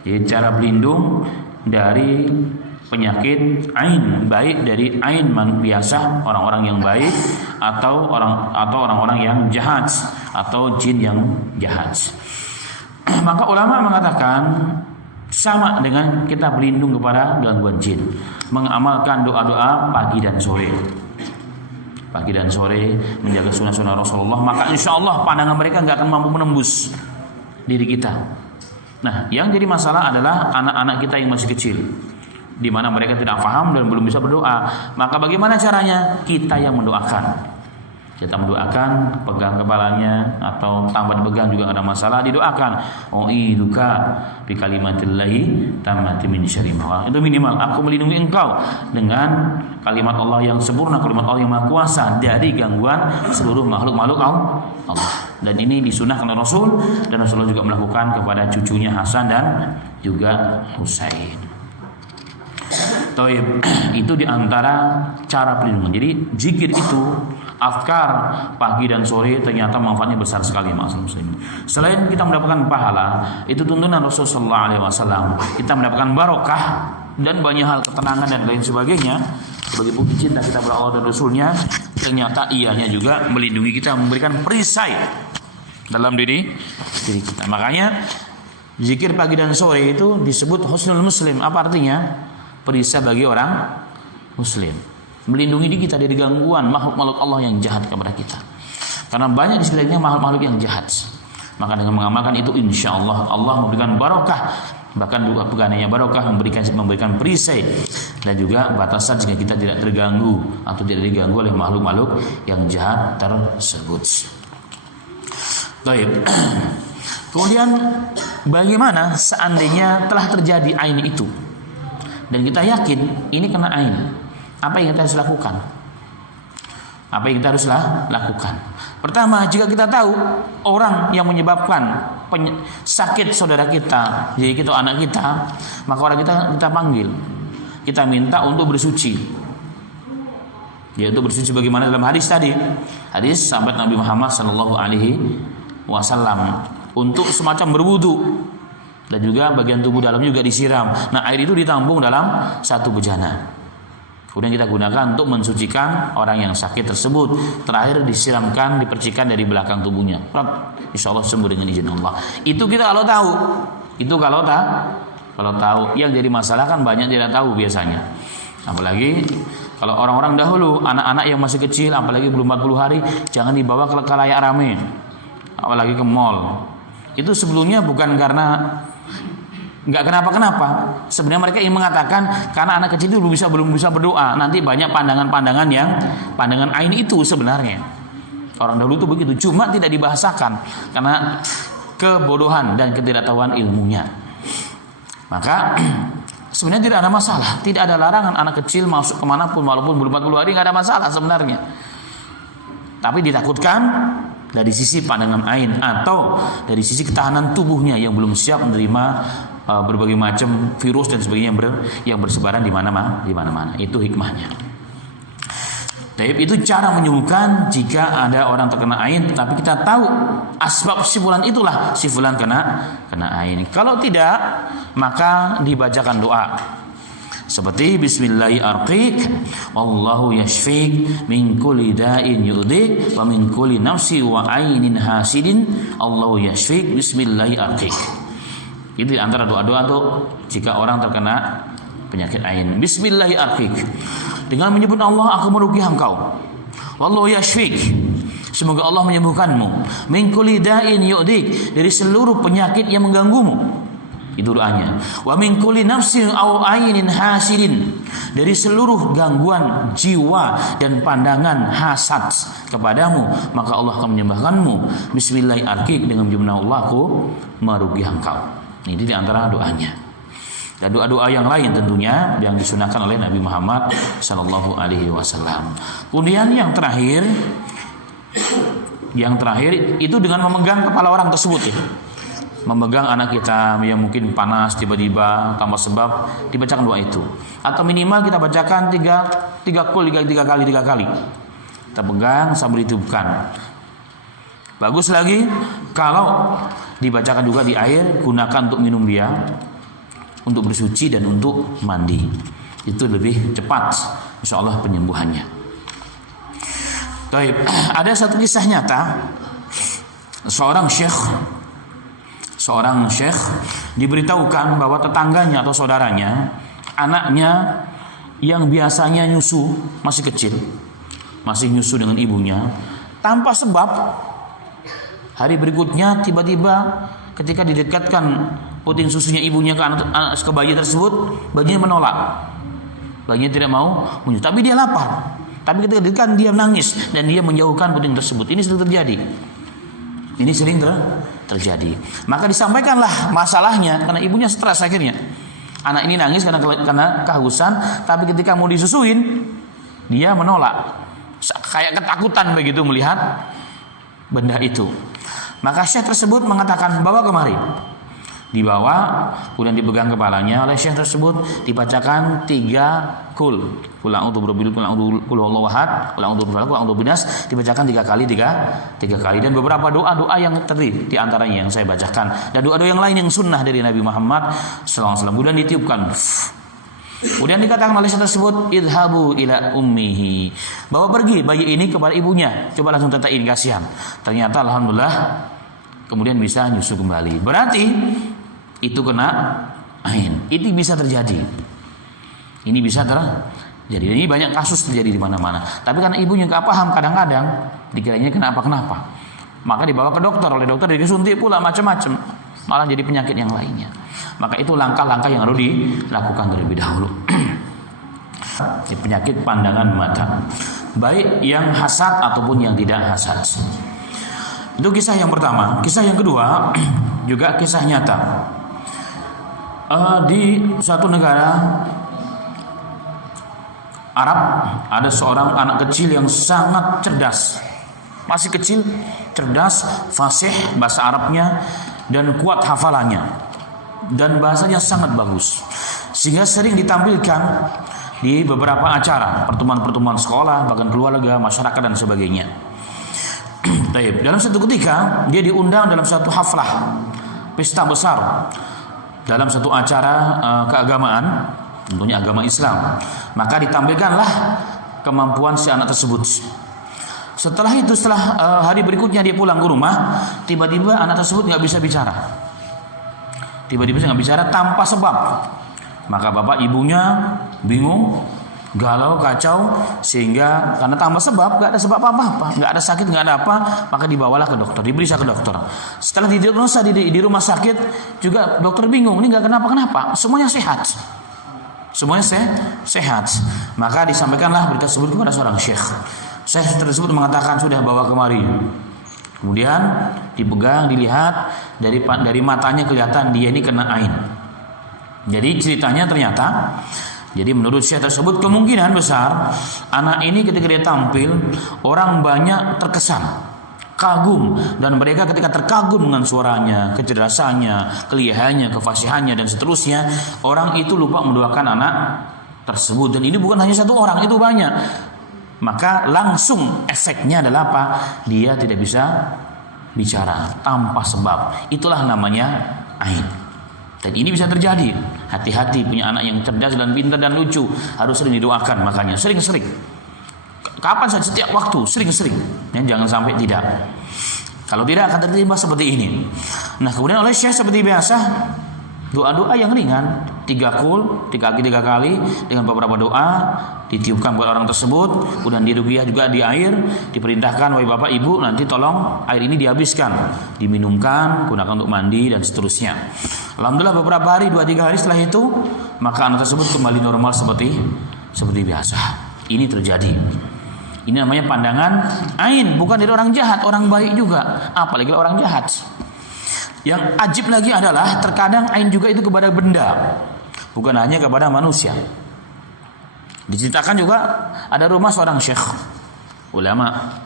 Jadi cara berlindung dari penyakit ain, baik dari ain biasa, orang-orang yang baik, atau orang-orang yang jahat, atau jin yang jahat. Maka ulama mengatakan sama dengan kita berlindung kepada gangguan jin, mengamalkan doa-doa pagi dan sore. Pagi dan sore menjaga sunnah-sunnah Rasulullah, maka insya Allah pandangan mereka nggak akan mampu menembus diri kita. Nah, yang jadi masalah adalah anak-anak kita yang masih kecil, di mana mereka tidak paham dan belum bisa berdoa. Maka bagaimana caranya? Kita yang mendoakan. Kita mendoakan, pegang kepalanya, atau tanpa dipegang juga ada masalah, didoakan. U'iduka bi kalimatillahi tammati min syarri ma. Itu minimal. Aku melindungi engkau dengan kalimat Allah yang sempurna, kalimat Allah yang maha kuasa dari gangguan seluruh makhluk-makhluk Allah. Dan ini disunahkan oleh Rasul, dan Rasulullah juga melakukan kepada cucunya Hasan dan juga Husain. Taib. Itu diantara cara perlindungan. Jadi zikir itu, azkar pagi dan sore ternyata manfaatnya besar sekali, muslimin. Selain kita mendapatkan pahala, itu tuntunan Rasulullah SAW. Kita mendapatkan barokah dan banyak hal, ketenangan dan lain sebagainya. Sebagai bukti cinta kita kepada Allah dan Rasulnya, ternyata ianya juga melindungi kita, memberikan perisai dalam diri kita. Makanya zikir pagi dan sore itu disebut husnul muslim. Apa artinya? Perisai bagi orang muslim, melindungi diri kita dari gangguan makhluk-makhluk Allah yang jahat kepada kita. Karena banyak di sekitarnya makhluk-makhluk yang jahat. Maka dengan mengamalkan itu, insya Allah Allah memberikan barokah. Bahkan bukan hanya barokah, memberikan perisai dan juga batasan jika kita tidak terganggu atau tidak diganggu oleh makhluk-makhluk yang jahat tersebut. Baik. Kemudian bagaimana seandainya telah terjadi ain itu dan kita yakin ini kena ain? Apa yang kita harus lakukan? Apa yang kita harus lakukan? Pertama, jika kita tahu orang yang menyebabkan sakit saudara kita, jadi kita anak kita, maka orang kita panggil, kita minta untuk bersuci. Yaitu bersuci bagaimana dalam hadis tadi, hadis sahabat Nabi Muhammad sallallahu alaihi wasallam, untuk semacam berwudu dan juga bagian tubuh dalam juga disiram. Nah, air itu ditampung dalam satu bejana. Kemudian kita gunakan untuk mensucikan orang yang sakit tersebut. Terakhir disiramkan, dipercikan dari belakang tubuhnya. Insya Allah sembuh dengan izin Allah. Itu kita kalau tahu. Itu kalau tahu. Yang jadi masalah kan banyak tidak tahu biasanya. Apalagi kalau orang-orang dahulu, anak-anak yang masih kecil, apalagi belum 40 hari, jangan dibawa ke khalayak rame. Apalagi ke mall. Itu sebelumnya bukan karena nggak kenapa-kenapa. Sebenarnya mereka ingin mengatakan karena anak kecil itu belum bisa berdoa. Nanti banyak pandangan-pandangan yang pandangan ain itu sebenarnya. Orang dahulu itu begitu. Cuma tidak dibahasakan karena kebodohan dan ketidaktahuan ilmunya. Maka sebenarnya tidak ada masalah. Tidak ada larangan anak kecil masuk kemanapun walaupun belum 40 hari, nggak ada masalah sebenarnya. Tapi ditakutkan dari sisi pandangan ain atau dari sisi ketahanan tubuhnya yang belum siap menerima berbagai macam virus dan sebagainya yang bersebaran di mana-mana. Itu hikmahnya. Taib itu cara menyembuhkan jika ada orang terkena ain, tapi kita tahu asbab si fulan itulah si fulan kena ain. Kalau tidak, maka dibacakan doa. Seperti bismillahirrahmanirrahim, Allahu yashfik min kulli da'in yu'dik wa min kulli nafsi wa ainin hasidin, Allahu yashfik, bismillahirrahmanirrahim. Itu antara doa-doa tuh jika orang terkena penyakit ain. Bismillahirrahmanirrahim. Dengan menyebut Allah aku meruqyah engkau. Wallahu yashfik. Semoga Allah menyembuhkanmu. Min kulli da'in yu'dik, dari seluruh penyakit yang mengganggumu. Itu doanya. Wa min kulli nafsin aw ainin hasidin, dari seluruh gangguan jiwa dan pandangan hasad kepadamu, maka Allah akan menyembuhkanmu. Bismillahirrahmanirrahim, dengan menyebut Allah aku meruqyah engkau. Ini di antara doanya. Dan doa-doa yang lain tentunya yang disunahkan oleh Nabi Muhammad sallallahu alaihi wasallam. Kemudian yang terakhir itu dengan memegang kepala orang tersebut ya. Memegang anak kita yang mungkin panas tiba-tiba tanpa sebab, dibacakan doa itu. Atau minimal kita bacakan tiga kali. Kita pegang sambil ditiupkan. Bagus lagi kalau dibacakan juga di air, gunakan untuk minum dia, untuk bersuci dan untuk mandi. Itu lebih cepat insyaallah penyembuhannya. Baik, ada satu kisah nyata. Seorang syekh diberitahukan bahwa tetangganya atau saudaranya, anaknya yang biasanya nyusu masih kecil, masih nyusu dengan ibunya, tanpa sebab hari berikutnya tiba-tiba ketika didekatkan puting susunya ibunya ke bayi tersebut, bayinya menolak. Bayinya tidak mau menyusu, tapi dia lapar. Tapi ketika didekatkan dia menangis dan dia menjauhkan puting tersebut. Ini sering terjadi. Maka disampaikanlah masalahnya karena ibunya stres akhirnya. Anak ini nangis karena kehausan, tapi ketika mau disusuin dia menolak. Kayak ketakutan begitu melihat benda itu. Maka syekh tersebut mengatakan, bawa kemari. Dibawa, kemudian dipegang kepalanya oleh syekh tersebut, dibacakan 3 kul. Qul a'udzu birabbil falaq, qul huwallahu ahad, qul a'udzu birabbil falaq, qul a'udzu binanas, dibacakan 3 kali dan beberapa doa-doa yang terdiri di antaranya yang saya bacakan dan doa-doa yang lain yang sunnah dari Nabi Muhammad sallallahu alaihi wasallam. Kemudian ditiupkan. Kemudian dikatakan oleh syekh tersebut, idhabu ila ummihi, bawa pergi bayi ini kepada ibunya. Coba langsung tetain, kasihan. Ternyata alhamdulillah kemudian bisa nyusu kembali. Berarti itu kena ain. Itu bisa terjadi. Ini bisa terjadi. Ini banyak kasus terjadi di mana-mana. Tapi karena ibunya nggak paham, kadang-kadang dikiranya kenapa. Maka dibawa ke dokter. Oleh dokter disuntik pula macam-macam. Malah jadi penyakit yang lainnya. Maka itu langkah-langkah yang harus dilakukan terlebih dahulu. Penyakit pandangan mata, baik yang hasad ataupun yang tidak hasad. Itu kisah yang pertama. Kisah yang kedua juga kisah nyata. Di suatu negara Arab ada seorang anak kecil yang sangat cerdas. Masih kecil, cerdas, fasih bahasa Arabnya dan kuat hafalannya. Dan bahasanya sangat bagus. Sehingga sering ditampilkan di beberapa acara, pertemuan-pertemuan sekolah, bahkan keluarga, masyarakat dan sebagainya. Dalam satu ketika dia diundang dalam satu haflah pesta besar dalam satu acara keagamaan, tentunya agama Islam. Maka ditampilkanlah kemampuan si anak tersebut. Setelah itu, setelah hari berikutnya dia pulang ke rumah, tiba-tiba anak tersebut nggak bisa bicara. Tiba-tiba nggak bicara tanpa sebab. Maka bapak ibunya bingung, galau, kacau, sehingga karena tanpa sebab, nggak ada sebab apa-apa, nggak ada sakit, nggak ada apa, maka dibawalah ke dokter, diperiksa ke dokter. Setelah didiagnosa di rumah sakit, juga dokter bingung, ini nggak kenapa-kenapa, semuanya sehat. Semuanya sehat. Maka disampaikanlah berita tersebut kepada seorang syekh. Syekh tersebut mengatakan, sudah bawa kemari. Kemudian dipegang, dilihat, dari matanya kelihatan dia ini kena ain. Jadi ceritanya ternyata, jadi menurut syekh tersebut kemungkinan besar anak ini ketika dia tampil, orang banyak terkesan, kagum, dan mereka ketika terkagum dengan suaranya, kecerdasannya, kelihayannya, kefasihannya dan seterusnya, orang itu lupa mendoakan anak tersebut. Dan ini bukan hanya satu orang, itu banyak. Maka langsung efeknya adalah apa? Dia tidak bisa bicara tanpa sebab. Itulah namanya ain. Dan ini bisa terjadi. Hati-hati punya anak yang cerdas dan pintar dan lucu, harus sering didoakan. Makanya sering-sering. Kapan saja, setiap waktu, sering-sering. Jangan sampai tidak. Kalau tidak akan tertimpa seperti ini. Nah, kemudian oleh syekh seperti biasa, doa-doa yang ringan, 3 kali dengan beberapa doa ditiupkan buat orang tersebut. Kemudian diruqyah juga di air, diperintahkan, wahai bapak ibu, nanti tolong air ini dihabiskan, diminumkan, gunakan untuk mandi dan seterusnya. Alhamdulillah beberapa hari, 2-3 hari setelah itu, maka anak tersebut kembali normal seperti biasa. Ini terjadi. Ini namanya pandangan ain, bukan dari orang jahat, orang baik juga, apalagi orang jahat. Yang ajib lagi adalah terkadang ain juga itu kepada benda, bukan hanya kepada manusia. Diceritakan juga ada rumah seorang syekh, ulama,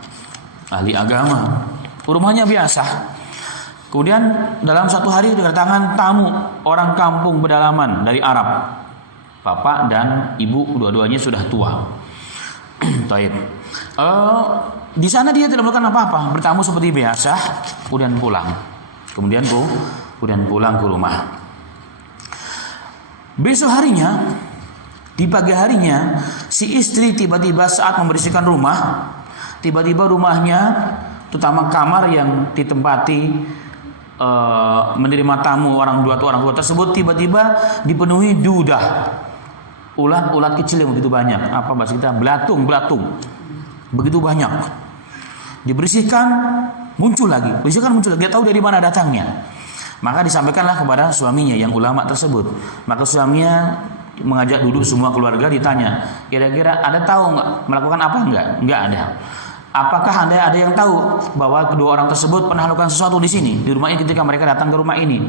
ahli agama, rumahnya biasa. Kemudian dalam satu hari kedatangan tamu orang kampung pedalaman dari Arab. Bapak dan ibu dua-duanya sudah tua. Taib. Di sana dia tidak melakukan apa-apa, bertamu seperti biasa, kemudian pulang. Kemudian pulang ke rumah. Besok harinya, di pagi harinya, si istri tiba-tiba saat membersihkan rumah, tiba-tiba rumahnya, terutama kamar yang ditempati menerima tamu orang tua tersebut, tiba-tiba dipenuhi dudah, ulat kecil yang begitu banyak. Apa bahasa kita? Belatung, begitu banyak. Dibersihkan, muncul lagi. Dia tahu dari mana datangnya. Maka disampaikanlah kepada suaminya yang ulama tersebut. Maka suaminya mengajak duduk semua keluarga, ditanya, kira-kira ada tahu nggak melakukan apa enggak? Enggak ada. Apakah ada yang tahu bahwa kedua orang tersebut pernah melakukan sesuatu di sini, di rumah ini ketika mereka datang ke rumah ini?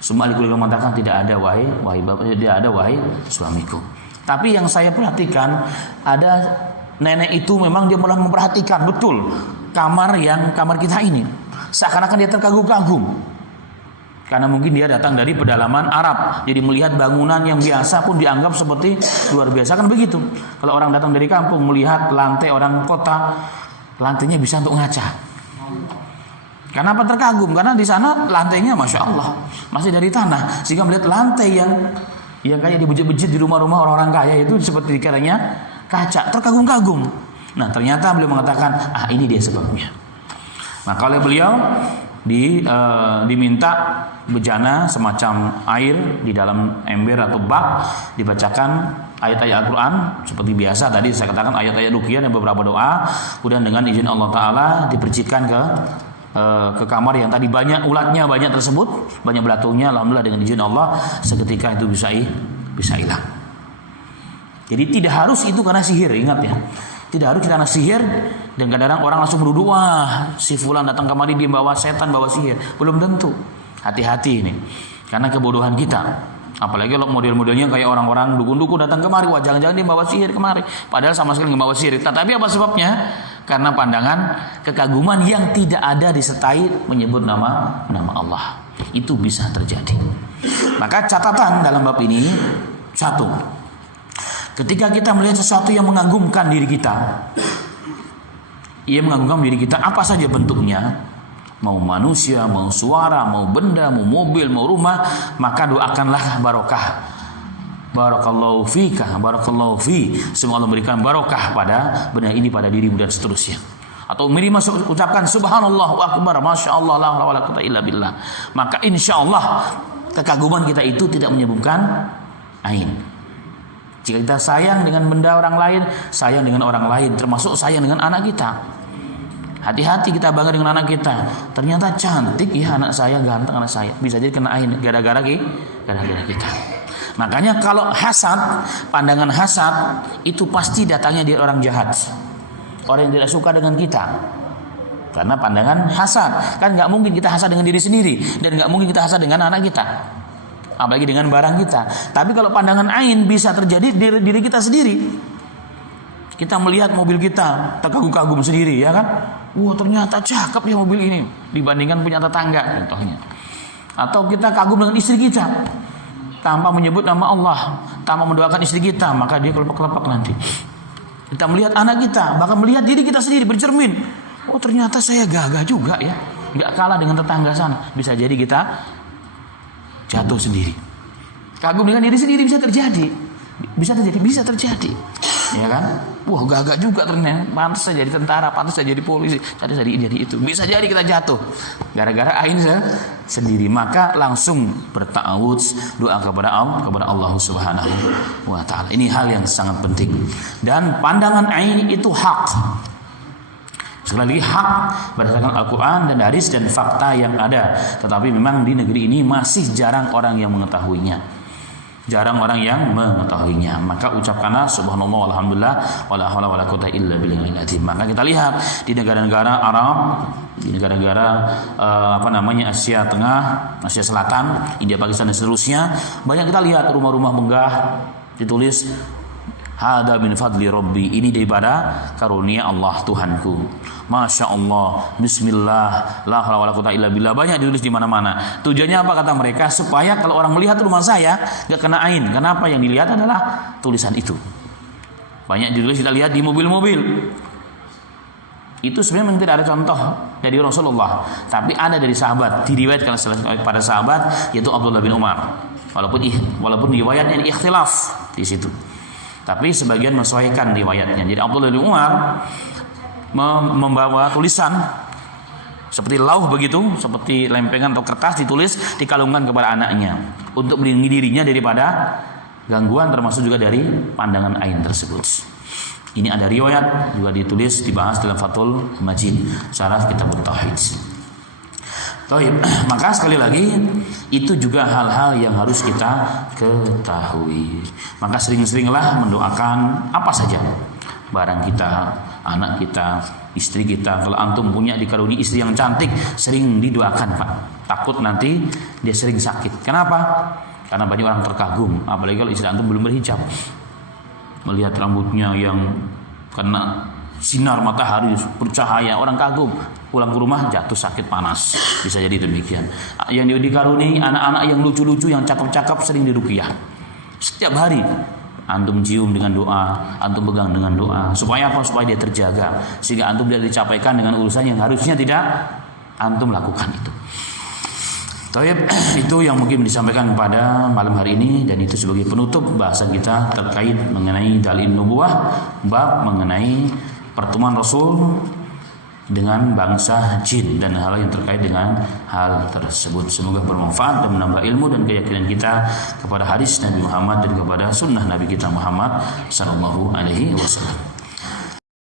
Semua ahli keluarga mengatakan tidak ada, wahai bapak, tidak ada, wahai suamiku. Tapi yang saya perhatikan, ada nenek itu memang dia mulai memperhatikan betul kamar kita ini. Seakan-akan dia terkagum-kagum. Karena mungkin dia datang dari pedalaman Arab, jadi melihat bangunan yang biasa pun dianggap seperti luar biasa, kan begitu. Kalau orang datang dari kampung melihat lantai orang kota, lantainya bisa untuk ngaca. Kenapa terkagum? Karena di sana lantainya masya Allah masih dari tanah, sehingga melihat lantai yang kayak di bejit-bejit di rumah-rumah orang-orang kaya itu seperti dikiranya kaca, terkagum-kagum. Nah, ternyata beliau mengatakan, ini dia sebabnya. Maka oleh beliau diminta bejana semacam air di dalam ember atau bak, dibacakan ayat-ayat Al-Quran seperti biasa. Tadi saya katakan ayat-ayat ruqyah dan beberapa doa. Kemudian dengan izin Allah Ta'ala dipercikan ke kamar yang tadi banyak ulatnya, banyak tersebut, banyak belatungnya. Alhamdulillah dengan izin Allah seketika itu bisa hilang. Jadi tidak harus itu karena sihir, ingat ya. Tidak harus karena sihir. Dan kadang-kadang orang langsung menuduh, wah si fulan datang kemari dia bawa setan, bawa sihir. Belum tentu. Hati-hati ini. Karena kebodohan kita. Apalagi kalau model-modelnya kayak orang-orang dukun-dukun datang kemari, wah jangan-jangan dia bawa sihir kemari. Padahal sama sekali nggak bawa sihir. Tetapi apa sebabnya? Karena pandangan kekaguman yang tidak ada disertai menyebut nama Allah. Itu bisa terjadi. Maka catatan dalam bab ini, satu, ketika kita melihat sesuatu yang mengagumkan diri kita, apa saja bentuknya, mau manusia, mau suara, mau benda, mau mobil, mau rumah, maka doakanlah barokah. Barakallahu fika, barakallahu fi. Semoga Allah memberikan barokah pada benda ini pada dirimu dan seterusnya. Atau minimal ucapkan subhanallah wa akbar, masya Allah, la haula wala quwwata illa billah. Maka insya Allah kekaguman kita itu tidak menyebabkan ain. Jika kita sayang dengan benda orang lain, sayang dengan orang lain, termasuk sayang dengan anak kita. Hati-hati kita bangga dengan anak kita. Ternyata cantik ya anak saya, ganteng anak saya. Bisa jadi kena ain gara-gara kita. Makanya kalau hasad, pandangan hasad itu pasti datangnya dari orang jahat, orang yang tidak suka dengan kita. Karena pandangan hasad, kan nggak mungkin kita hasad dengan diri sendiri, dan nggak mungkin kita hasad dengan anak kita, apalagi dengan barang kita. Tapi kalau pandangan ain bisa terjadi diri kita sendiri. Kita melihat mobil kita, terkagum-kagum sendiri, ya kan? Wah, ternyata cakep ya mobil ini dibandingkan punya tetangga, contohnya. Atau kita kagum dengan istri kita, tanpa menyebut nama Allah, tanpa mendoakan istri kita, maka dia kelepek-kelepek nanti. Kita melihat anak kita, bahkan melihat diri kita sendiri bercermin. Oh, ternyata saya gagah juga ya, nggak kalah dengan tetangga sana. Bisa jadi kita jatuh sendiri. Kagum dengan diri sendiri bisa terjadi, ya kan? Wah, gagah juga ternyata, pantas saya jadi tentara, pantas saya jadi polisi, jadi itu. Bisa jadi kita jatuh gara-gara ain sendiri. Maka langsung berta'awudz, doa kepada Allah Subhanahu wa taala. Ini hal yang sangat penting. Dan pandangan ain itu hak. Sekali lagi, hak berdasarkan Al-Quran dan hadis dan fakta yang ada. Tetapi memang di negeri ini masih jarang orang yang mengetahuinya. Maka ucapkanlah subhanallah walhamdulillah wala haula wala quwwata illa billahil azim. Maka kita lihat di negara-negara Arab, di negara-negara Asia Tengah, Asia Selatan, India, Pakistan dan seterusnya, banyak kita lihat rumah-rumah megah ditulis hada min fadli rabbi, ini daripada karunia Allah Tuhanku. Masya Allah, bismillah, la haula wala quwwata illa billah. Banyak ditulis di mana-mana. Tujuannya apa kata mereka? Supaya kalau orang melihat rumah saya gak kena ain. Kenapa? Yang dilihat adalah tulisan itu. Banyak ditulis kita lihat di mobil-mobil. Itu sebenarnya tidak ada contoh dari Rasulullah, tapi ada dari sahabat, diriwayatkan pada sahabat yaitu Abdullah bin Umar. Walaupun riwayatnya ikhtilaf di situ. Tapi sebagian menyesuaikan riwayatnya. Jadi Abdullah bin Umar membawa tulisan seperti lauh begitu, seperti lempengan atau kertas ditulis, dikalungkan kepada anaknya untuk melindungi dirinya daripada gangguan, termasuk juga dari pandangan ain tersebut. Ini ada riwayat juga ditulis, dibahas dalam Fathul Majid, syarah kitab Tauhid. Maka sekali lagi itu juga hal-hal yang harus kita ketahui. Maka sering-seringlah mendoakan apa saja, barang kita, anak kita, istri kita. Kalau antum punya dikaruniai istri yang cantik, sering didoakan, Pak. Takut nanti dia sering sakit. Kenapa? Karena banyak orang terkagum, apalagi kalau istri antum belum berhijab. Melihat rambutnya yang kena sinar matahari bercahaya, orang kagum. Pulang ke rumah jatuh sakit panas, bisa jadi demikian. Yang dikaruniai anak-anak yang lucu-lucu, yang cakep-cakep, sering diruqyah setiap hari. Antum cium dengan doa, antum pegang dengan doa. Supaya apa? Supaya dia terjaga, sehingga antum tidak dicapaikan dengan urusan yang harusnya tidak antum lakukan itu. Itu yang mungkin disampaikan pada malam hari ini, dan itu sebagai penutup bahasan kita terkait mengenai dalil nubuwah, bab mengenai pertemuan Rasul dengan bangsa jin dan hal yang terkait dengan hal tersebut. Semoga bermanfaat dan menambah ilmu dan keyakinan kita kepada hadis Nabi Muhammad dan kepada sunnah Nabi kita Muhammad sallallahu alaihi wasallam.